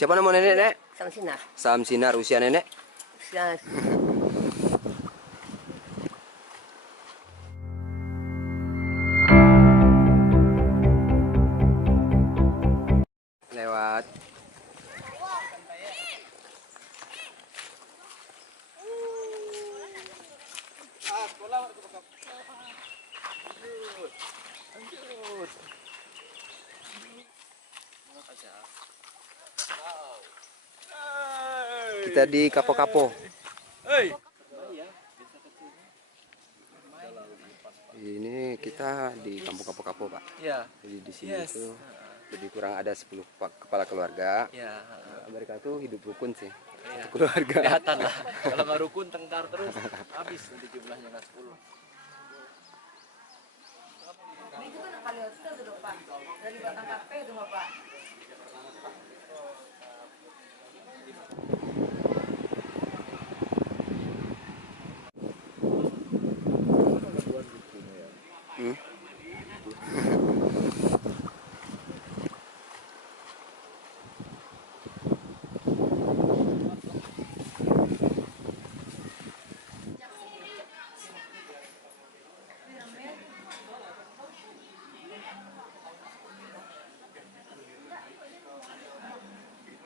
Siapa nama nenek, Nek? Samsinar. Samsinar, usia nenek? Usia lewat. Kita di Kapo-Kapo. Ini kita di kampung Kapo-Kapo, Pak. Ya. Jadi di sini itu lebih kurang ada 10 kepala keluarga. Ya. Mereka tuh hidup rukun sih. Ya. Satu keluarga. Kelihatan lah. Kalau nggak rukun tengkar terus habis nanti jumlahnya nggak 10. itu kan kali itu Pak. Dari batang kafe itu Pak.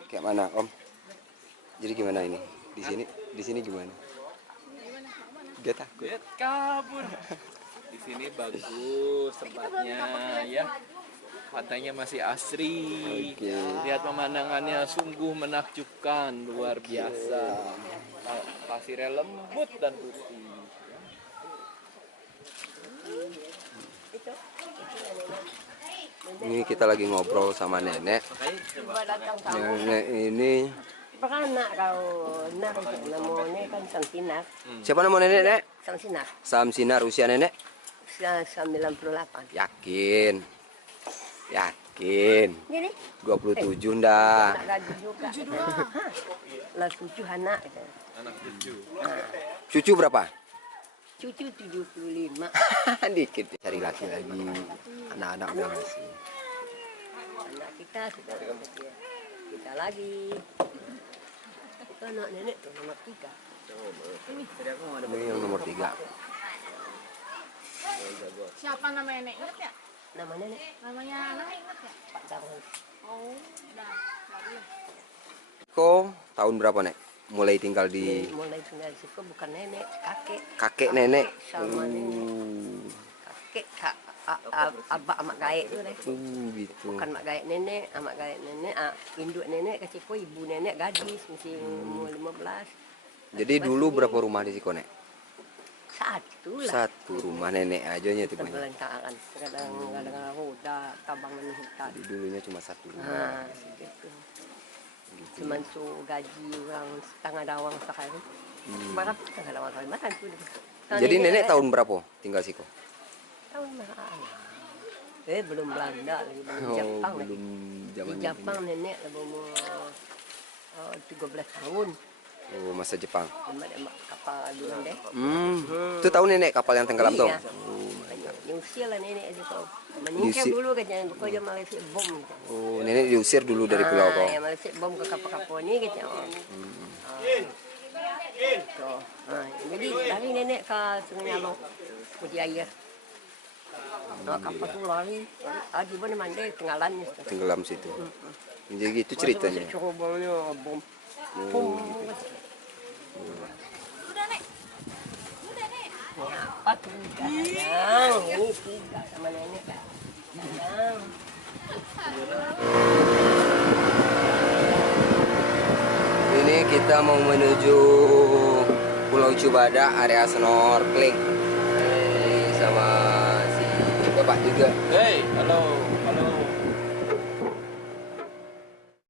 Kayak mana, Om? Jadi gimana ini? Di sini gimana? Dia takut. Lihat kabur. Di sini bagus tempatnya ya. Pantainya masih asri. Oke. Lihat pemandangannya sungguh menakjubkan, luar biasa. Pasirnya lembut dan putih. Ini kita lagi ngobrol sama nenek. Nenek ini Anak kau namanya kan Samsinar. siapa nama nenek, Nek? Samsinar. Samsinar, usia nenek? Usia 98. Yakin? Yakin? Gini? 27 ndak? Anak gaji juga. 72. Lah 7 anak. Anak cucu. Cucu berapa? Cucu 75. Dikit. Cari laki lagi. Anak-anak udah ngasih. Anak kita sudah kecil. Kita lagi. Itu anak nenek tuh nomor 3. Ini yang nomor 3. Siapa nama nenek? Ingat ya? Nama nenek Namanya anak ingat ya? Pak Darwan. Oh, udah. Kok tahun berapa, Nek? Mulai tinggal di Mulai tinggal di situ bukan nenek, kakek. kakek nenek. Sama nenek. Kakek abah amak gaek itu deh. Gitu. Bukan mak gaek nenek, amak gaek nenek, induk nenek ke Ciko, ibu nenek gadis masih umur 15. Jadi dulu berapa rumah di situ, Nek? Satu lah. Satu rumah nenek aja nya tuh banyak. Terbelantaan. Kadang-kadang roda, tabangan hutan. Jadi dulunya cuma satu rumah. Nah, gitu. Gitu. Cuman su gaji orang setengah dawang sekali. Berapa setengah dawang sekali makan tuh. Jadi nenek tahun berapa tinggal situ? Tahun mana? Belum Belanda lagi, belum Jepang lagi. belum zaman Di Jepang nenek umur 13 tahun. Oh, masa Jepang. Emak kapal dulu deh. Itu tahu nenek kapal yang tenggelam tuh? Iya. Diusir lah nenek itu. Meninggal dulu kan pokoknya Malaysia bom gitu. Oh, nenek diusir dulu dari pulau kau. Ya Malaysia bom ke kapal-kapal ini gitu. Gitu. Jadi lari nenek ke Sungai Nyalong, Puji Air. Kapal tuh lari, di mana mandai tinggalannya. Tenggelam situ. Jadi gitu ceritanya. Corobongnya bom. Oh, Udah, Nek. Udah, Nek. Apa tuh? Sayang, ini 3 sama nenek. Sayang. ini kita mau menuju Pulau Cubada, area snorkeling. Ini sama si bapak juga. Hey, halo, halo.